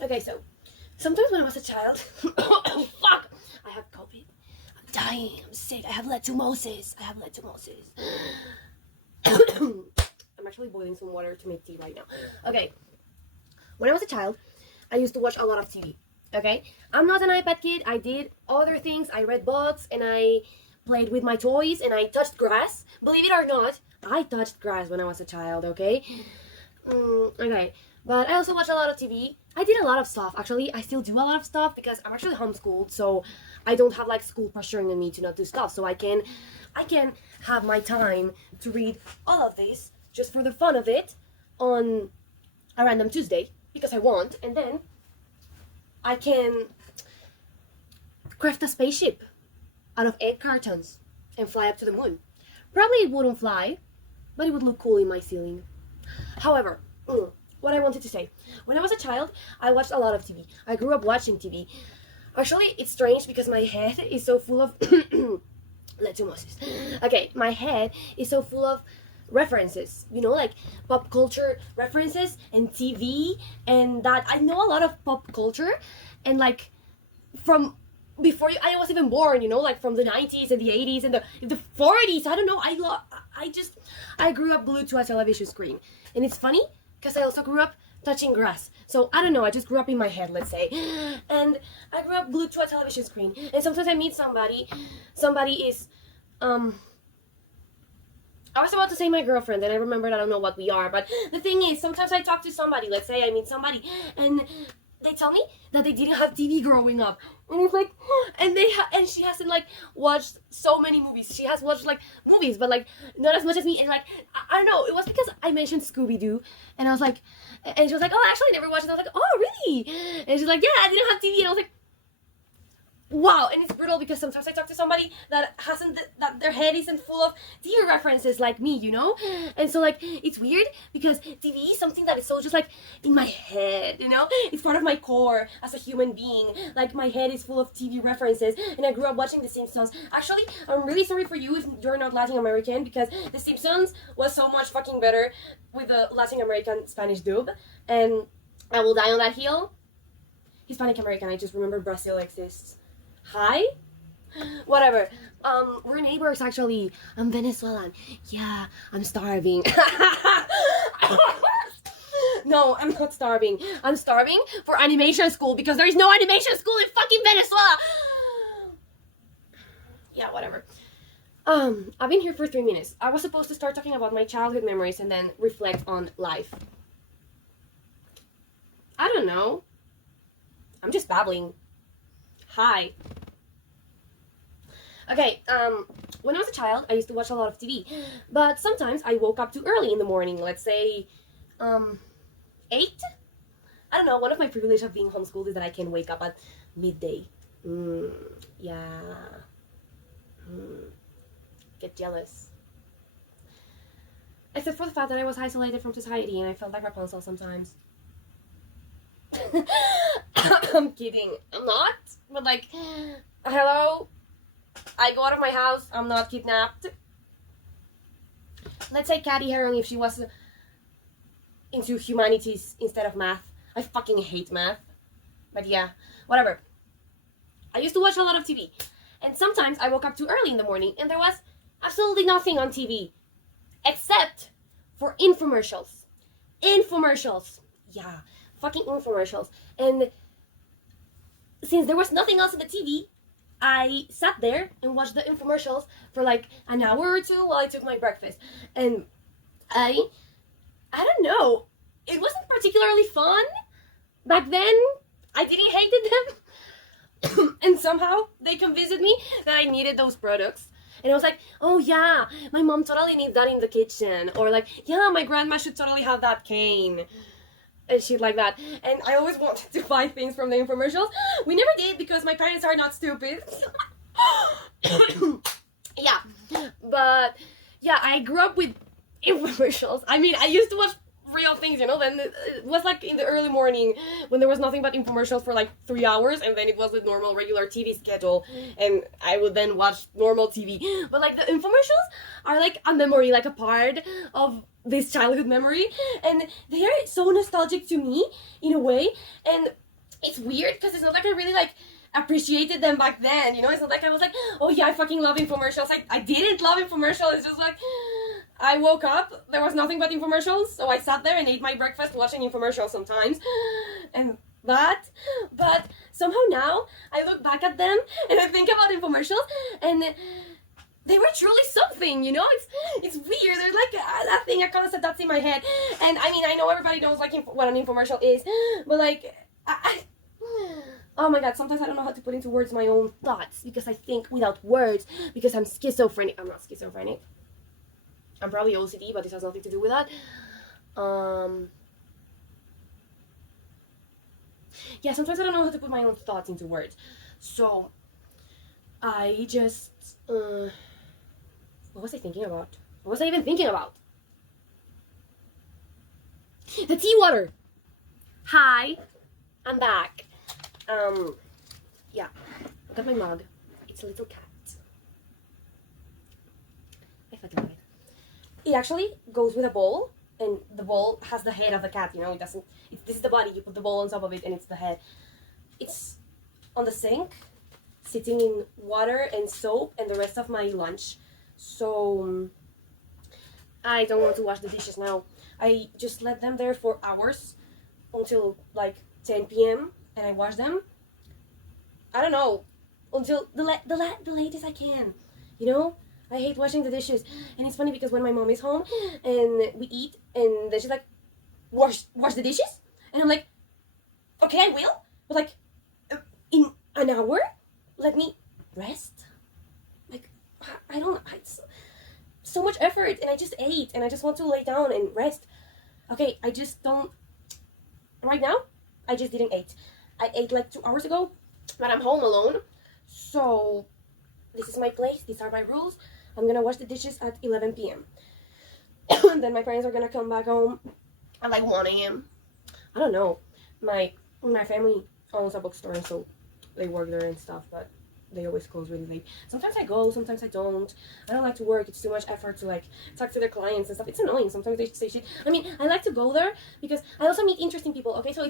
Okay, so sometimes when I was a child, oh fuck, I have COVID. I'm dying. I'm sick. I have letumosis. I'm actually boiling some water to make tea right now. Okay, when I was a child, I used to watch a lot of TV. Okay, I'm not an iPad kid. I did other things. I read books and I played with my toys and I touched grass. Believe it or not, I touched grass when I was a child. Okay. Okay, but I also watch a lot of TV. I did a lot of stuff. Actually, I still do a lot of stuff because I'm actually homeschooled, so I don't have like school pressuring on me to not do stuff. So I can have my time to read all of this just for the fun of it on a random Tuesday because I want, and then I can craft a spaceship out of egg cartons and fly up to the moon. Probably it wouldn't fly, but it would look cool in my ceiling. However, what I wanted to say, when I was a child, I watched a lot of TV. I grew up watching TV. Actually, it's strange because my head is so full of letumosis. Okay, my head is so full of references, you know, like pop culture references and TV, and that I know a lot of pop culture, and like from before I was even born, you know, like from the 90s and the 80s and the 40s. I don't know. I grew up glued to a television screen, and it's funny because I also grew up touching grass. So I don't know. I just grew up in my head, let's say, and I grew up glued to a television screen. And sometimes I meet somebody. Somebody is I was about to say my girlfriend, and I remembered I don't know what we are, but the thing is, sometimes I talk to somebody, let's say I meet somebody, and they tell me that they didn't have TV growing up, and it's like, and she hasn't like watched so many movies. She has watched like movies, but like not as much as me. And like I don't know, it was because I mentioned Scooby-Doo, and I was like, and she was like, oh, actually, I never watched it. I was like, oh, really? And she's like, yeah, I didn't have TV, and I was like, wow. And it's brutal because sometimes I talk to somebody that that their head isn't full of TV references like me, you know? And so like it's weird because TV is something that is so just like in my head, you know? It's part of my core as a human being. Like my head is full of TV references, and I grew up watching The Simpsons. Actually, I'm really sorry for you if you're not Latin American, because The Simpsons was so much fucking better with the Latin American Spanish dub, and I will die on that hill. Hispanic American, I just remember Brazil exists. Hi? Whatever. We're neighbors actually. I'm Venezuelan. Yeah, I'm starving. No, I'm not starving. I'm starving for animation school because there is no animation school in fucking Venezuela. Yeah, whatever. I've been here for 3 minutes. I was supposed to start talking about my childhood memories and then reflect on life. I don't know. I'm just babbling. Hi. Okay, when I was a child, I used to watch a lot of TV, but sometimes I woke up too early in the morning, let's say, 8? I don't know, one of my privileges of being homeschooled is that I can wake up at midday. Yeah. Get jealous. Except for the fact that I was isolated from society and I felt like Rapunzel sometimes. I'm kidding. I'm not. But like, hello? I go out of my house. I'm not kidnapped. Let's say Cathy Heron if she was into humanities instead of math. I fucking hate math. But yeah, whatever. I used to watch a lot of TV. And sometimes I woke up too early in the morning and there was absolutely nothing on TV. Except for infomercials. Infomercials. Yeah. Fucking infomercials. And since there was nothing else on the TV, I sat there and watched the infomercials for like an hour or two while I took my breakfast. And I don't know, it wasn't particularly fun. Back then, I didn't hate them. And somehow they convinced me that I needed those products. And I was like, oh yeah, my mom totally needs that in the kitchen. Or like, yeah, my grandma should totally have that cane. And shit like that. And I always wanted to buy things from the infomercials. We never did because my parents are not stupid. Yeah. But yeah, I grew up with infomercials. I mean, I used to watch real things, you know. Then it was like in the early morning when there was nothing but infomercials for like 3 hours, and then it was the normal regular TV schedule, and I would then watch normal TV. But like the infomercials are like a memory, like a part of this childhood memory, and they are so nostalgic to me in a way. And it's weird because it's not like I really like appreciated them back then, you know. It's not like I was like, oh yeah, I fucking love infomercials. I didn't love infomercials. It's just like I woke up, there was nothing but infomercials, so I sat there and ate my breakfast watching infomercials sometimes, and but somehow now I look back at them and I think about infomercials, and they were truly something, you know. It's weird. There's like that thing, a concept that's in my head, and I mean, I know everybody knows like what an infomercial is, but like oh my god, sometimes I don't know how to put into words my own thoughts because I think without words, because I'm schizophrenic. I'm not schizophrenic. I'm probably OCD, but this has nothing to do with that. Yeah, sometimes I don't know how to put my own thoughts into words. So, I just, what was I thinking about? What was I even thinking about? The tea water! Hi, I'm back. Yeah, look at my mug. It's a little cat. I fucking love it. It actually goes with a bowl, and the bowl has the head of the cat, you know. It doesn't, this is the body, you put the bowl on top of it, and it's the head. It's on the sink, sitting in water and soap and the rest of my lunch. So, I don't want to wash the dishes now. I just let them there for hours, until like 10 p.m. and I wash them. I don't know, until the latest I can, you know? I hate washing the dishes. And it's funny because when my mom is home and we eat and then she's like, wash the dishes? And I'm like, okay, I will. But like, in an hour? Let me rest? Like, I don't, it's so much effort and I just ate and I just want to lay down and rest. Okay, I just don't, right now, I just didn't eat. I ate like 2 hours ago, but I'm home alone. So, this is my place, these are my rules. I'm gonna wash the dishes at 11 p.m. And then my parents are gonna come back home at like 1 a.m. I don't know. My family owns a bookstore, and so they work there and stuff, but they always close really late. Sometimes I go, sometimes I don't. I don't like to work. It's too much effort to like talk to their clients and stuff. It's annoying. Sometimes they say shit. I mean, I like to go there because I also meet interesting people. Okay, so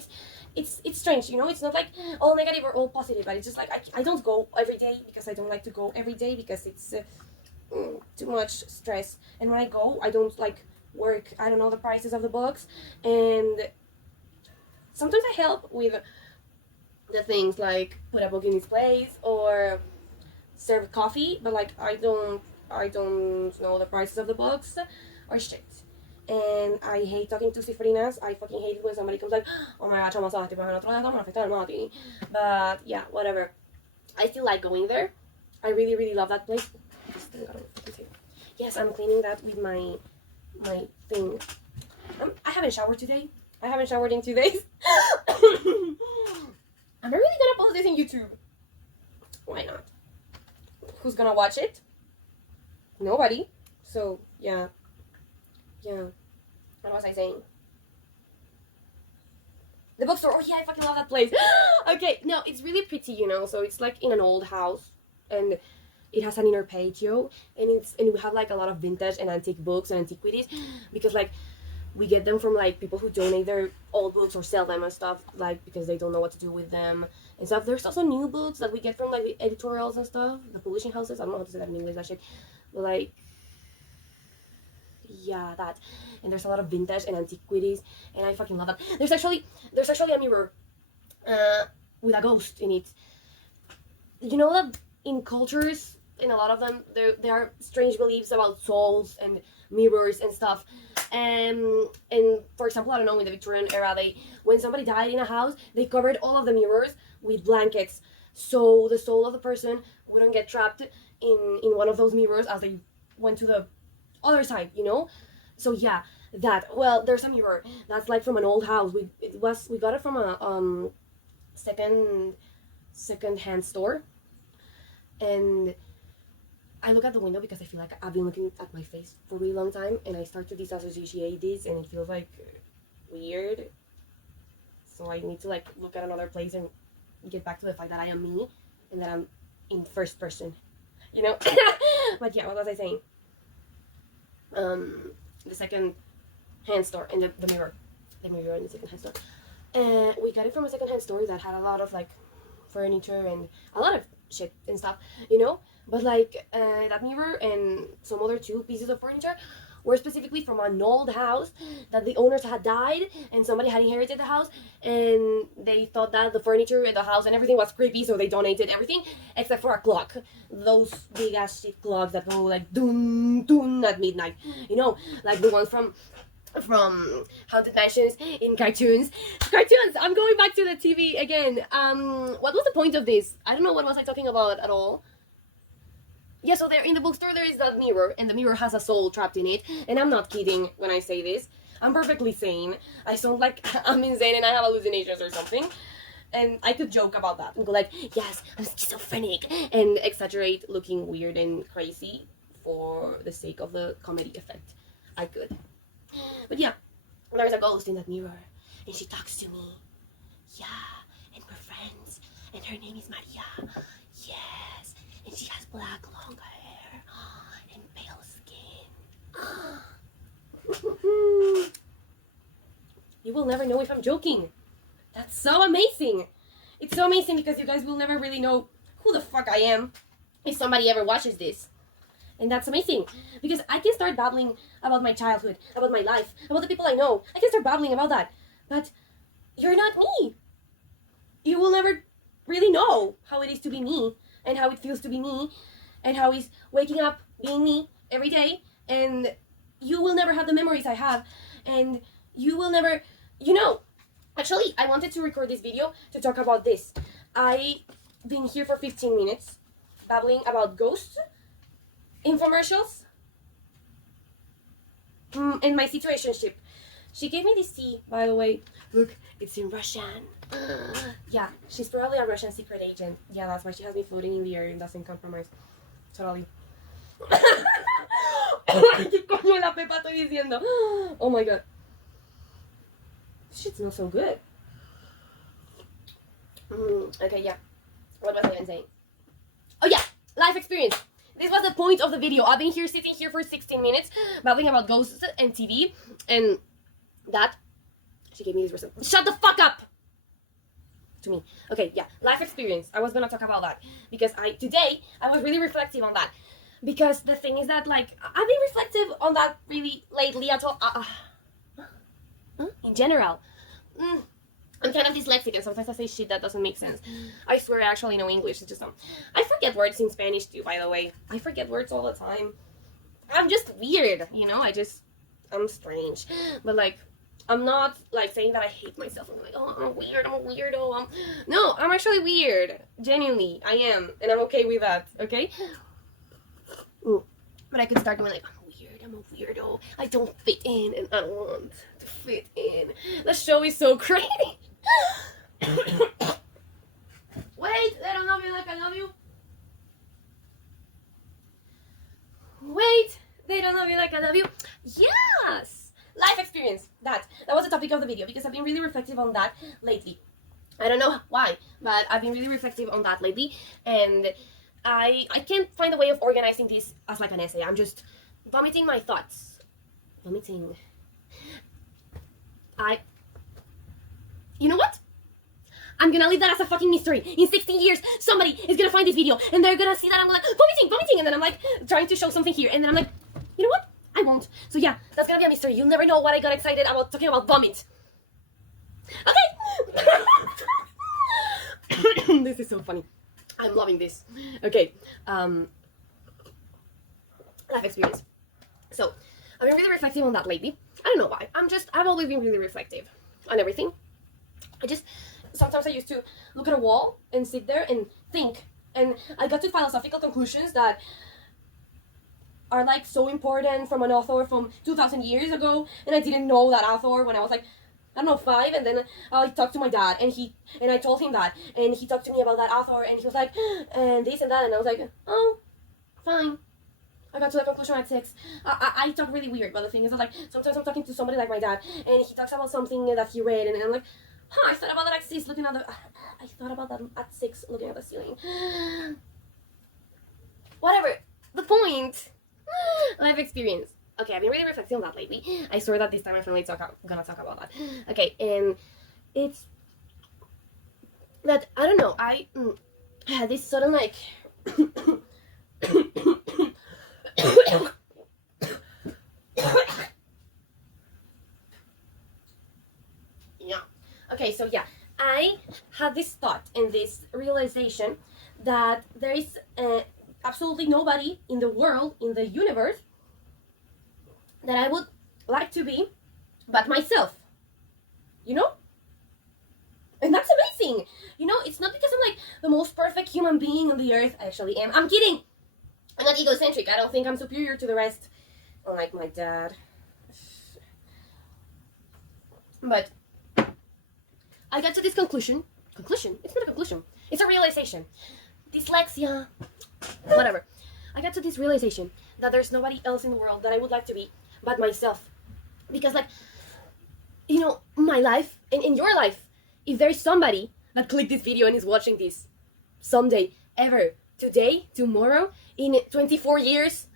it's strange, you know. It's not like all negative or all positive, but it's just like I don't go every day because I don't like to go every day because it's too much stress. And when I go, I don't like work. I don't know the prices of the books, and sometimes I help with the things like put a book in its place or serve coffee, but like I don't know the prices of the books or shit. And I hate talking to cifrinas. I fucking hate it when somebody comes like, oh my god, chama sa, tipo, no trabajo, no afecta el mati. But yeah, whatever. I still like going there. I really, really love that place. Yes, I'm cleaning that with my thing. I haven't showered today. I haven't showered in 2 days. I'm not really gonna post this in YouTube. Why not? Who's gonna watch it? Nobody. So, yeah. Yeah. What was I saying? The bookstore. Oh, yeah, I fucking love that place. Okay, no, it's really pretty, you know. So, it's like in an old house. And it has an inner patio. And we have like a lot of vintage and antique books and antiquities. Because, like, we get them from like people who donate their old books or sell them and stuff, like because they don't know what to do with them and stuff. There's also new books that we get from like the editorials and stuff, the publishing houses. I don't know how to say that in English, that shit. But, like, yeah, that. And there's a lot of vintage and antiquities, and I fucking love that. There's actually a mirror with a ghost in it. You know that in cultures, in a lot of them, there are strange beliefs about souls and mirrors and stuff. And for example, I don't know, in the Victorian era, when somebody died in a house, they covered all of the mirrors with blankets, so the soul of the person wouldn't get trapped in one of those mirrors as they went to the other side, you know. So yeah, that. Well, there's a mirror that's like from an old house. We got it from a second-hand store, and I look at the window because I feel like I've been looking at my face for a really long time, and I start to disassociate this, and it feels like weird. So I need to like look at another place and get back to the fact that I am me and that I'm in first person, you know. But yeah, what was I saying? The second hand store and the mirror in the second hand store. We got it from a secondhand store that had a lot of like furniture and a lot of shit and stuff, you know. But like that mirror and some other 2 pieces of furniture were specifically from an old house that the owners had died and somebody had inherited the house, and they thought that the furniture in the house and everything was creepy, so they donated everything except for a clock. Those big ass shit clocks that go like dun dun at midnight, you know, like the ones from Haunted Mansions in cartoons. I'm going back to the TV again. What was the point of this? I don't know, what was I talking about at all. Yeah, so there in the bookstore there is that mirror, and the mirror has a soul trapped in it. And I'm not kidding when I say this. I'm perfectly sane. I sound like I'm insane and I have hallucinations or something. And I could joke about that and go like, yes, I'm schizophrenic, and exaggerate looking weird and crazy for the sake of the comedy effect. I could. But yeah, there's a ghost in that mirror, and she talks to me. Yeah, and we're friends, and her name is Maria. Yes, and she has black long hair and pale skin. You will never know if I'm joking. That's so amazing. It's so amazing because you guys will never really know who the fuck I am if somebody ever watches this. And that's amazing because I can start babbling about my childhood, about my life, about the people I know. I can start babbling about that. But you're not me. You will never really know how it is to be me, and how it feels to be me, and how it's waking up being me every day. And you will never have the memories I have. And you will never, you know, actually, I wanted to record this video to talk about this. I've been here for 15 minutes babbling about ghosts, infomercials, and my situationship. She gave me this tea, by the way. Look, it's in Russian. Yeah, she's probably a Russian secret agent. Yeah, that's why she has me floating in the air and doesn't compromise. Totally. ¿Qué coño la pepa estoy diciendo? Oh my god. This shit smells so good. Okay, yeah. What was I even saying? Oh yeah, life experience. This was the point of the video. I've been here, sitting here for 16 minutes, babbling about ghosts and TV, and that. She gave me this receipt. Shut the fuck up! To me. Okay, yeah, life experience. I was gonna talk about that because today I was really reflective on that, because the thing is that, like, I've been reflective on that really lately at all. In general. I'm kind of dyslexic and sometimes I say shit that doesn't make sense. I swear I actually know English. It's just I forget words in Spanish too, by the way. I forget words all the time. I'm just weird, you know? I'm strange. But like, I'm not like saying that I hate myself. I'm like, oh, I'm weird, I'm a weirdo. No, I'm actually weird. Genuinely, I am. And I'm okay with that, okay? But I could start going like, I'm a weirdo. I don't fit in and I don't want to fit in. The show is so crazy. Wait, they don't love you like I love you. Wait, they don't love you like I love you. Yes! Life experience. That was the topic of the video because I've been really reflective on that lately. I don't know why, but I've been really reflective on that lately, and I can't find a way of organizing this as like an essay. I'm just vomiting my thoughts. You know what? I'm gonna leave that as a fucking mystery. In 16 years, somebody is gonna find this video and they're gonna see that I'm like vomiting, and then I'm like trying to show something here, and then I'm like, you know what? I won't. So yeah, that's gonna be a mystery. You'll never know what I got excited about talking about vomit. Okay. This is so funny. I'm loving this. Okay. Life experience. So, I've been really reflective on that lately. I don't know why. I've always been really reflective on everything. Sometimes I used to look at a wall and sit there and think. And I got to philosophical conclusions that are like so important from an author from 2,000 years ago. And I didn't know that author when I was like, I don't know, 5. And then I talked to my dad and I told him that. And he talked to me about that author and he was like, and this and that. And I was like, oh, fine. I got to the conclusion at 6. I talk really weird, but the thing is that, like, sometimes I'm talking to somebody like my dad, and he talks about something that he read, and I'm like, I thought about that at 6, looking at the... I thought about that at 6, looking at the ceiling. Whatever. The point. Life experience. Okay, I've been really reflecting on that lately. I swear that this time I'm finally gonna talk about that. Okay, and it's that, I don't know, I had this sudden like yeah. Okay, so yeah, I had this thought and this realization that there is absolutely nobody in the world, in the universe, that I would like to be but myself, you know? And that's amazing. You know, it's not because I'm like the most perfect human being on the earth. I actually am. I'm kidding. I'm not egocentric. I don't think I'm superior to the rest, unlike my dad. But I got to this conclusion. Conclusion? It's not a conclusion. It's a realization. Dyslexia. Whatever. I got to this realization that there's nobody else in the world that I would like to be but myself. Because, like, you know, my life and in your life, if there's somebody that clicked this video and is watching this someday, ever, today, tomorrow, in 24 years,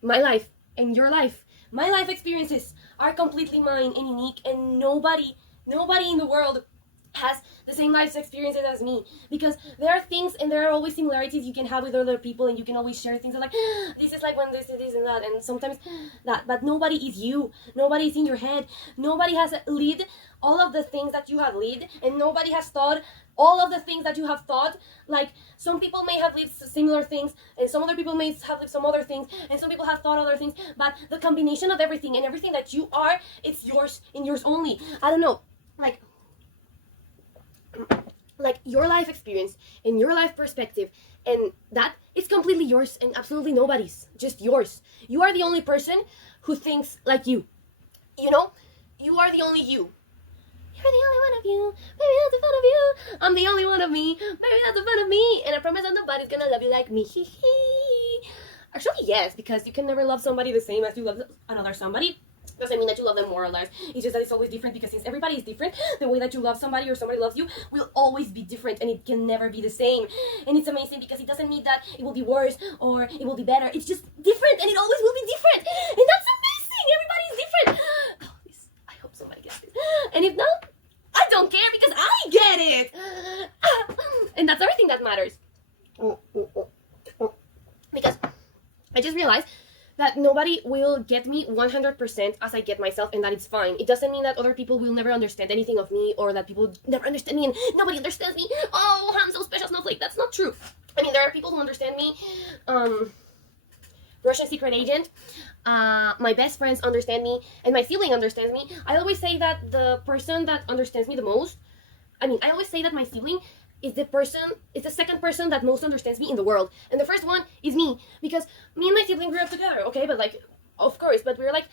my life and your life, my life experiences are completely mine and unique, and nobody in the world has the same life experiences as me, because there are things and there are always similarities you can have with other people, and you can always share things like, this is like when this and that, and sometimes that, but nobody is you, nobody is in your head, nobody has lived all of the things that you have lived, and nobody has thought all of the things that you have thought. Like, some people may have lived similar things, and some other people may have lived some other things, and some people have thought other things, but the combination of everything and everything that you are, it's yours and yours only. I don't know, like your life experience and your life perspective, and that is completely yours and absolutely nobody's, just yours. You are the only person who thinks like you, you know? You are the only you. You're the only one of you, maybe that's the fun of you. I'm the only one of me, maybe that's the fun of me, and I promise that nobody's gonna love you like me. Actually, yes, because you can never love somebody the same as you love another somebody. Doesn't mean that you love them more or less. It's just that it's always different, because since everybody is different, the way that you love somebody or somebody loves you will always be different, and it can never be the same. And it's amazing because it doesn't mean that it will be worse or it will be better. It's just different, and it always will be different. And that's amazing. Everybody's different. Oh, I hope somebody gets this. And if not, I don't care, because I get it. And that's everything that matters. Because I just realized that nobody will get me 100% as I get myself, and that it's fine. It doesn't mean that other people will never understand anything of me, or that people never understand me and nobody understands me. Oh, I'm so special, snowflake. That's not true. I mean, there are people who understand me. Russian secret agent. My best friends understand me, and my sibling understands me. I always say that the person that understands me the most, I always say that my sibling is the second person that most understands me in the world. And the first one is me, because me and my sibling grew up together, okay? But like, of course, but we're like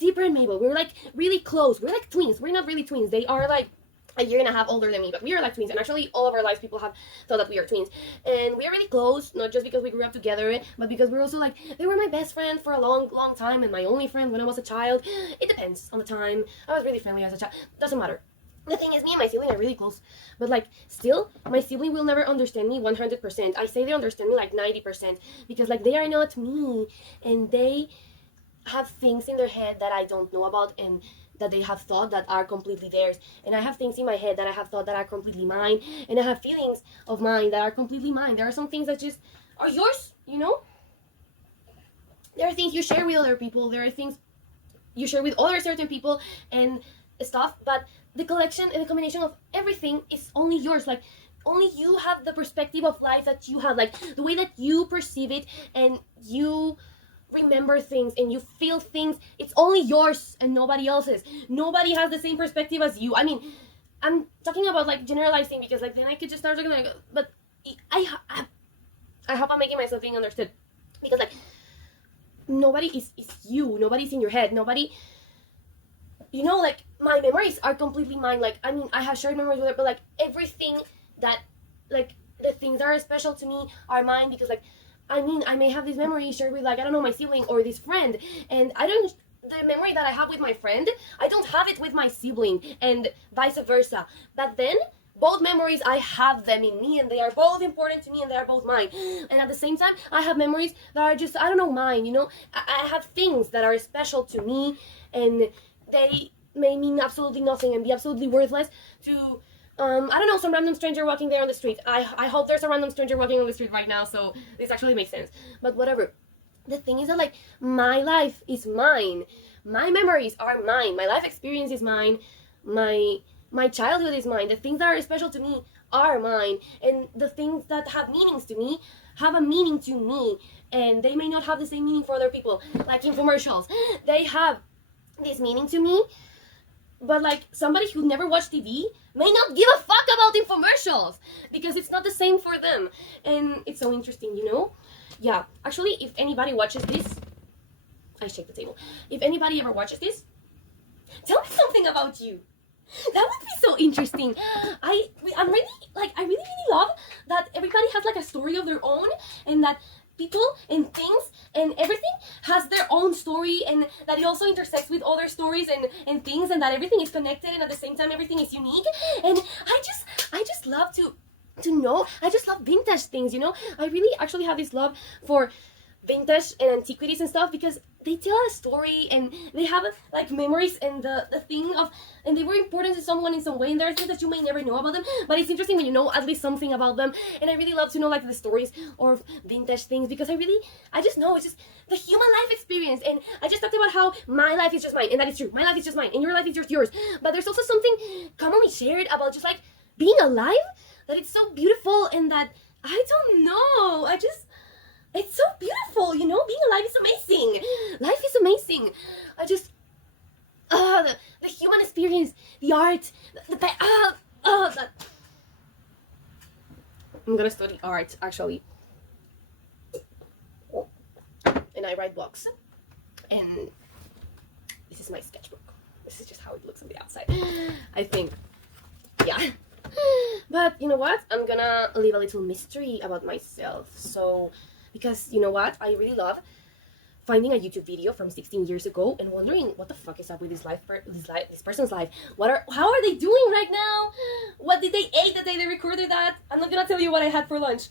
Deeper and Mabel. We're like really close. We're like twins. We're not really twins. They are like a year and a half older than me, but we are like twins. And actually, all of our lives, people have thought that we are twins. And we are really close, not just because we grew up together, but because we're also like, they were my best friend for a long, long time, and my only friend when I was a child. It depends on the time. I was really friendly as a child. Doesn't matter. The thing is, me and my sibling are really close, but like, still, my sibling will never understand me 100%. I say they understand me like 90%, because like, they are not me, and they have things in their head that I don't know about, and that they have thought that are completely theirs. And I have things in my head that I have thought that are completely mine, and I have feelings of mine that are completely mine. There are some things that just are yours, you know? There are things you share with other people, there are things you share with other certain people and stuff, but the collection and the combination of everything is only yours. Like, only you have the perspective of life that you have, like the way that you perceive it, and you remember things and you feel things. It's only yours and nobody else's. Nobody has the same perspective as you. I mean, I'm talking about like generalizing, because like then I could just start talking like, but I hope I'm making myself being understood, because like, nobody is you. Nobody's in your head. Nobody, you know, like, my memories are completely mine. Like, I mean, I have shared memories with it, but like, everything that, like, the things that are special to me are mine, because like, I mean, I may have this memory shared with, like, I don't know, my sibling or this friend, and the memory that I have with my friend, I don't have it with my sibling, and vice versa. But then, both memories, I have them in me, and they are both important to me, and they are both mine. And at the same time, I have memories that are just, I don't know, mine, you know? I have things that are special to me, and they may mean absolutely nothing and be absolutely worthless to I don't know, some random stranger walking there on the street. I hope there's a random stranger walking on the street right now, so this actually makes sense. But whatever. The thing is that, like, my life is mine. My memories are mine. My life experience is mine. My childhood is mine. The things that are special to me are mine. And the things that have meanings to me have a meaning to me. And they may not have the same meaning for other people. Like infomercials. They have this meaning to me. But, like, somebody who never watched TV may not give a fuck about infomercials because it's not the same for them. And it's so interesting, you know? Yeah, actually, if anybody watches this, I shake the table. If anybody ever watches this, tell me something about you. That would be so interesting. I'm really, like, I really, really love that everybody has, like, a story of their own, and that people and things and everything has their own story, and that it also intersects with other stories and things, and that everything is connected, and at the same time everything is unique. And I just love to know. I just love vintage things, you know. I really actually have this love for vintage and antiquities and stuff because they tell a story and they have like memories and the thing of, and they were important to someone in some way, and there are things that you may never know about them, but it's interesting when you know at least something about them. And I really love to know like the stories of vintage things because I just know it's just the human life experience. And I just talked about how my life is just mine, and that is true. My life is just mine and your life is just yours, but there's also something commonly shared about just like being alive, that it's so beautiful, and that I don't know, it's so beautiful, you know. Being alive is amazing. Life is amazing. I just, the human experience, the art, that. I'm gonna study art, actually. And I write books. And this is my sketchbook. This is just how it looks on the outside, I think. Yeah. But you know what? I'm gonna leave a little mystery about myself. So, because you know what? I really love finding a YouTube video from 16 years ago and wondering what the fuck is up with this person's life. How are they doing right now? What did they eat the day they recorded that? I'm not gonna tell you what I had for lunch.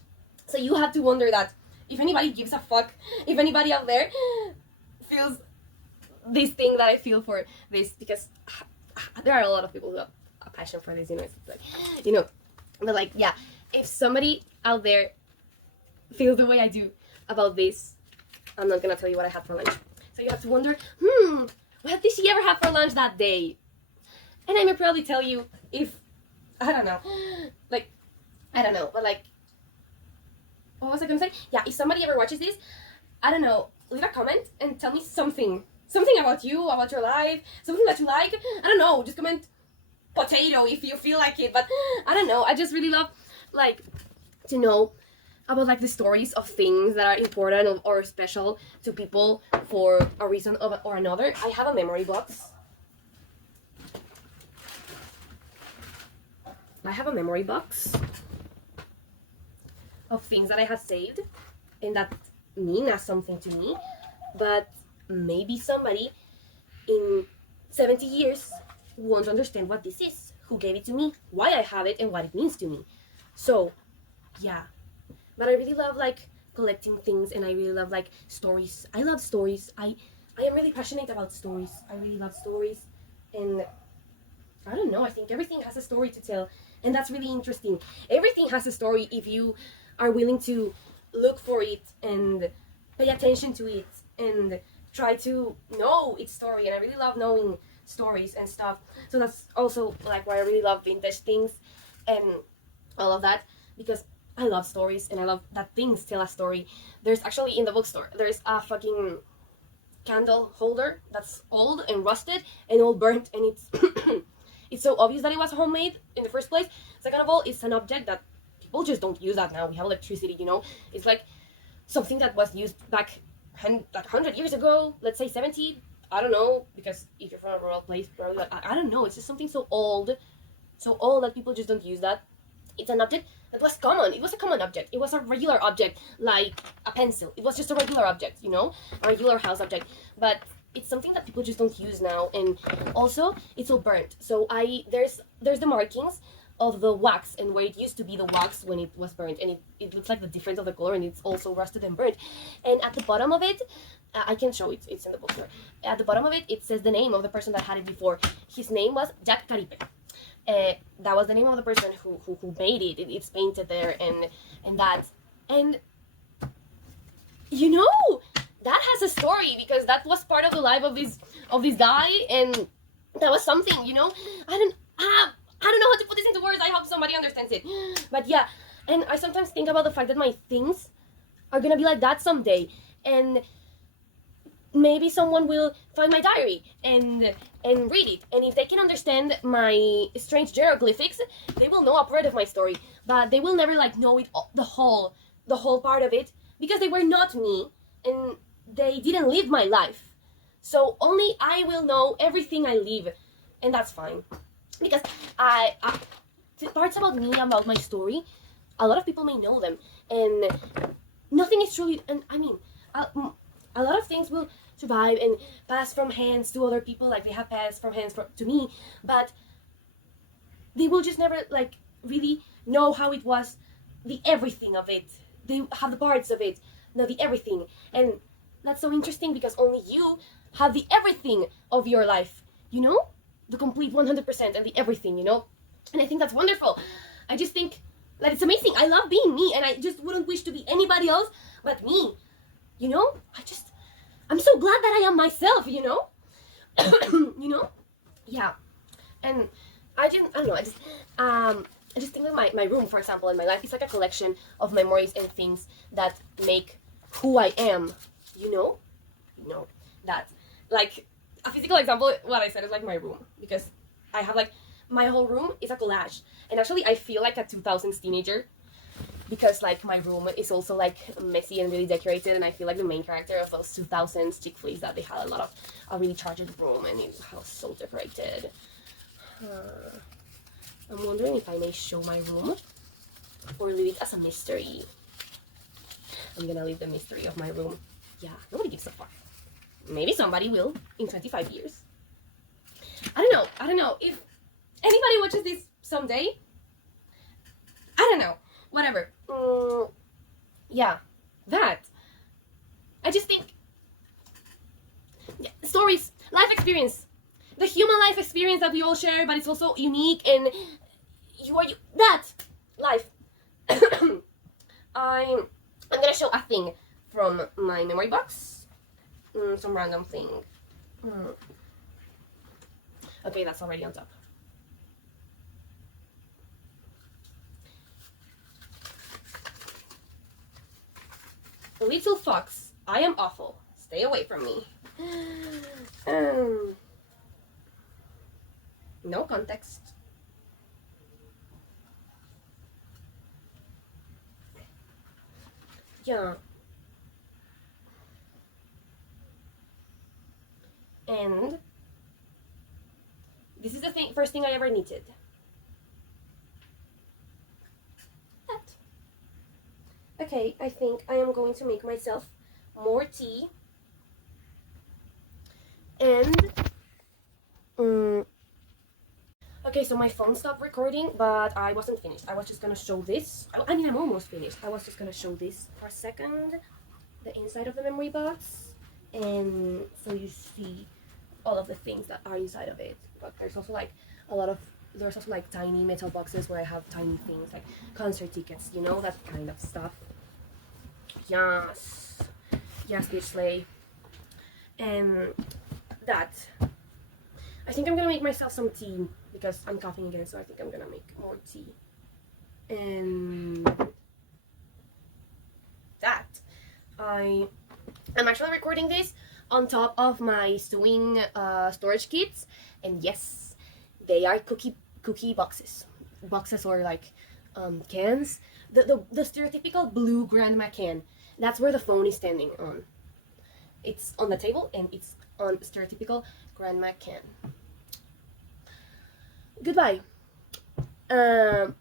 So you have to wonder that. If anybody gives a fuck, if anybody out there feels this thing that I feel for this, because there are a lot of people who have a passion for this, you know. It's like, you know, but like, yeah, if somebody out there feels the way I do about this, I'm not gonna tell you what I had for lunch. So you have to wonder, what did she ever have for lunch that day? And I may probably tell you if, I don't know, but like, what was I gonna say? Yeah, if somebody ever watches this, I don't know, leave a comment and tell me something about you, about your life, something that you like. I don't know, just comment potato if you feel like it, but I don't know, I just really love, like, to know about like the stories of things that are important or special to people for a reason or another. I have a memory box. Of things that I have saved and that mean something to me, but maybe somebody in 70 years won't understand what this is, who gave it to me, why I have it, and what it means to me. So, yeah. But I really love like collecting things, and I really love like stories. I love stories. I am really passionate about stories. I really love stories, and I don't know, I think everything has a story to tell, and that's really interesting. Everything has a story if you are willing to look for it and pay attention to it and try to know its story. And I really love knowing stories and stuff. So that's also like why I really love vintage things and all of that, because I love stories and I love that things tell a story. There's actually in the bookstore, there's a fucking candle holder that's old and rusted and all burnt, and it's it's so obvious that it was homemade in the first place. Second of all, it's an object that people just don't use that now. We have electricity, you know. It's like something that was used back like 100 years ago, let's say 70. I don't know, because if you're from a rural place, probably like, I don't know. It's just something so old that people just don't use that. It's an object that was common. It was a common object. It was a regular object, like a pencil. It was just a regular object, you know, a regular house object. But it's something that people just don't use now, and also it's all burnt. So there's the markings of the wax and where it used to be the wax when it was burnt, and it looks like the difference of the color, and it's also rusted and burnt. And at the bottom of it, I can show it, it's in the book here. At the bottom of it, it says the name of the person that had it before. His name was Jack Caripe. That was the name of the person who made it. It's painted there, and that, and you know, that has a story, because that was part of the life of this guy, and that was something, you know. I don't know how to put this into words. I hope somebody understands it. But yeah, and I sometimes think about the fact that my things are gonna be like that someday, and maybe someone will find my diary and read it, and if they can understand my strange hieroglyphics, they will know a part of my story, but they will never like know it, the whole part of it, because they were not me and they didn't live my life. So only I will know everything I live, and that's fine, because I parts about me, about my story, a lot of people may know them, and nothing is truly, and I mean, a lot of things will survive and pass from hands to other people, like they have passed from hands to me, but they will just never like really know how it was, the everything of it. They have the parts of it, not the everything, and that's so interesting, because only you have the everything of your life, you know, the complete 100% and the everything, you know. And I think that's wonderful. I just think that it's amazing. I love being me, and I just wouldn't wish to be anybody else but me, you know. I'm so glad that I am myself, you know. You know, yeah. And I don't know, I just think that my room, for example, in my life is like a collection of memories and things that make who I am, you know. That, like, a physical example, what I said is like my room, because I have like, my whole room is a collage, and actually I feel like a 2000s teenager, because like my room is also like messy and really decorated, and I feel like the main character of those 2000s chick flicks, that they had a lot of a really charged room, and it was so decorated. I'm wondering if I may show my room or leave it as a mystery. I'm gonna leave the mystery of my room. Yeah, nobody gives a fuck. Maybe somebody will in 25 years. I don't know if anybody watches this someday. I don't know, whatever. Yeah, that. I just think, yeah, stories, life experience, the human life experience that we all share, but it's also unique, and you are you. That life. I'm gonna show a thing from my memory box. Some random thing. Okay, that's already on top. Little fox, I am awful. Stay away from me. No context. Yeah. And this is the first thing I ever knitted. That. Okay, I think I am going to make myself more tea. And okay, so my phone stopped recording, but I wasn't finished. I was just gonna show this. I mean, I'm almost finished. I was just gonna show this for a second, the inside of the memory box, and so you see all of the things that are inside of it. But there's also like there's also like tiny metal boxes where I have tiny things like concert tickets, you know, that kind of stuff. Yes, bitch slay. And that, I think I'm gonna make myself some tea, because I'm coughing again, so I think I'm gonna make more tea. And that, I'm actually recording this on top of my stewing storage kits, and yes, they are cookie boxes or like cans. The stereotypical blue grandma can. That's where the phone is standing on. It's on the table, and it's on stereotypical grandma can. Goodbye. Live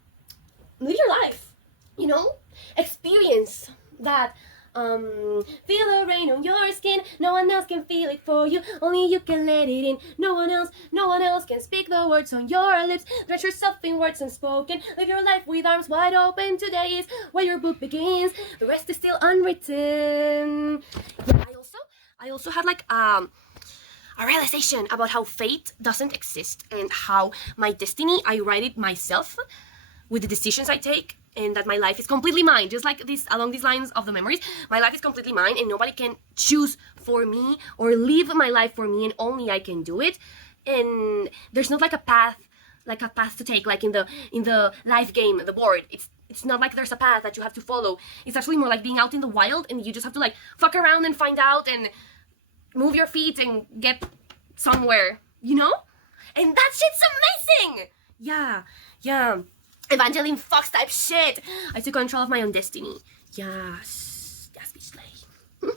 your life, you know, experience that Feel the rain on your skin. No one else can feel it for you. Only you can let it in. No one else can speak the words on your lips. Drench yourself in words unspoken. Live your life with arms wide open. Today is where your book begins. The rest is still unwritten. Yeah, I also had like a realization about how fate doesn't exist and how my destiny, I write it myself with the decisions I take, and that my life is completely mine. Just like this, along these lines of the memories, my life is completely mine and nobody can choose for me or live my life for me, and only I can do it. And there's not like a path to take, like in the life game, the board. It's not like there's a path that you have to follow. It's actually more like being out in the wild, and you just have to like fuck around and find out and move your feet and get somewhere, you know? And that shit's amazing! Yeah. Evangeline Fox type shit. I took control of my own destiny. Yes, bitch slay.